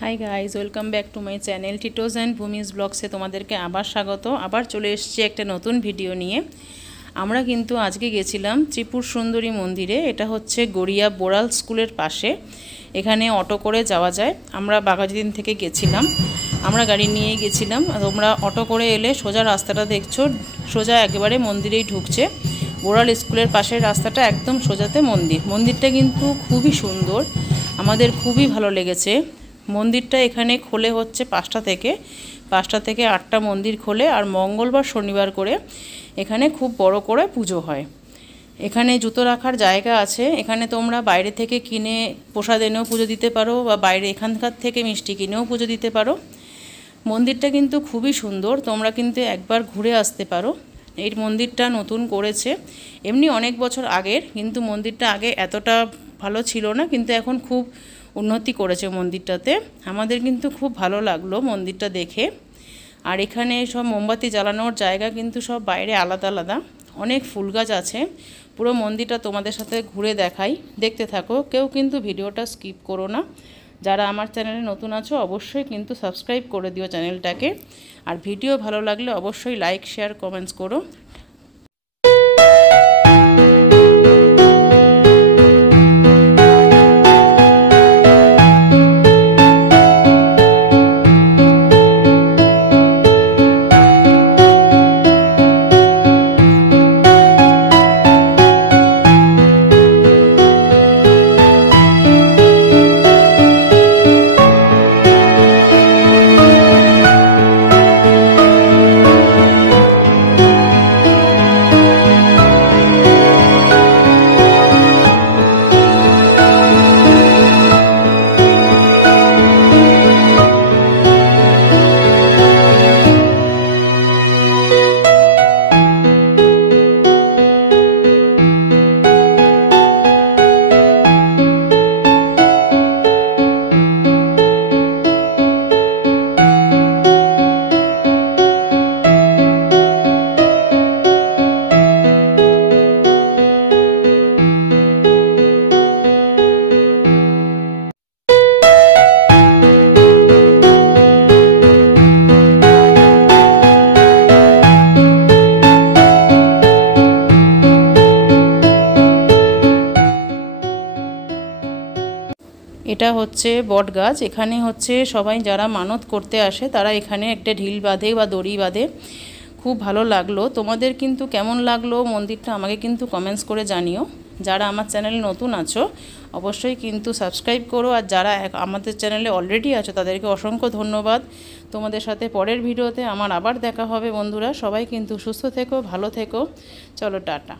High guys, welcome back to my channel Titos and Bhumij ব্লগসে তোমাদেরকে আবার স্বাগত। আবার চলে এসেছি একটা নতুন ভিডিও নিয়ে। আমরা কিন্তু আজকে গেছিলাম ত্রিপুর সুন্দরী মন্দিরে। এটা হচ্ছে গড়িয়া বোড়াল স্কুলের পাশে। এখানে অটো করে যাওয়া যায়। আমরা বাঘাযতীন থেকে গেছিলাম, আমরা গাড়ি নিয়ে গেছিলাম। তোমরা অটো করে এলে সোজা রাস্তাটা দেখছো, সোজা একেবারে মন্দিরেই ঢুকছে। বোড়াল স্কুলের পাশের রাস্তাটা একদম সোজাতে মন্দিরটা কিন্তু খুবই সুন্দর, আমাদের খুবই ভালো লেগেছে। মন্দিরটা এখানে খোলে হচ্ছে 5টা থেকে 8টা মন্দির খোলে, আর মঙ্গলবার শনিবার করে এখানে খুব বড় করে পুজো হয়। এখানে জুতো রাখার জায়গা আছে, এখানে তোমরা বাইরে থেকে কিনে প্রসাদ এনেও পুজো দিতে পারো, বা বাইরে এখানকার থেকে মিষ্টি কিনেও পুজো দিতে পারো। মন্দিরটা কিন্তু খুবই সুন্দর, তোমরা কিন্তু একবার ঘুরে আসতে পারো। এই মন্দিরটা নতুন করেছে, এমনি অনেক বছর আগের, কিন্তু মন্দিরটা আগে এতটা ভালো ছিল না, কিন্তু এখন খুব উন্নতি করেছে মন্দিরটাতে। আমাদের কিন্তু খুব ভালো লাগলো মন্দিরটা দেখে। আর এখানে সব মোমবাতি জ্বালানোর জায়গা কিন্তু সব বাইরে আলাদা আলাদা, অনেক ফুল গাছ আছে। পুরো মন্দিরটা তোমাদের সাথে ঘুরে দেখাই, দেখতে থাকো, কেউ কিন্তু ভিডিওটা স্কিপ করো না। যারা আমার চ্যানেলে নতুন আছো অবশ্যই কিন্তু সাবস্ক্রাইব করে দিও চ্যানেলটাকে। আর ভিডিও ভালো লাগলে অবশ্যই লাইক, শেয়ার, কমেন্টস করো। এটা হচ্ছে বট গাছ। এখানে হচ্ছে সবাই যারা মানত করতে আসে তারা এখানে একটা ঢিল বাঁধে বা দড়ি বাঁধে। খুব ভালো লাগলো। তোমাদের কিন্তু কেমন লাগলো মন্দিরটা আমাকে কিন্তু কমেন্টস করে জানিও। যারা আমার চ্যানেলে নতুন আছো অবশ্যই কিন্তু সাবস্ক্রাইব করো, আর যারা আমাদের চ্যানেলে অলরেডি আছো তাদেরকে অসংখ্য ধন্যবাদ। তোমাদের সাথে পরের ভিডিওতে আমার আবার দেখা হবে বন্ধুরা। সবাই কিন্তু সুস্থ থেকো, ভালো থেকো। চলো টাটা।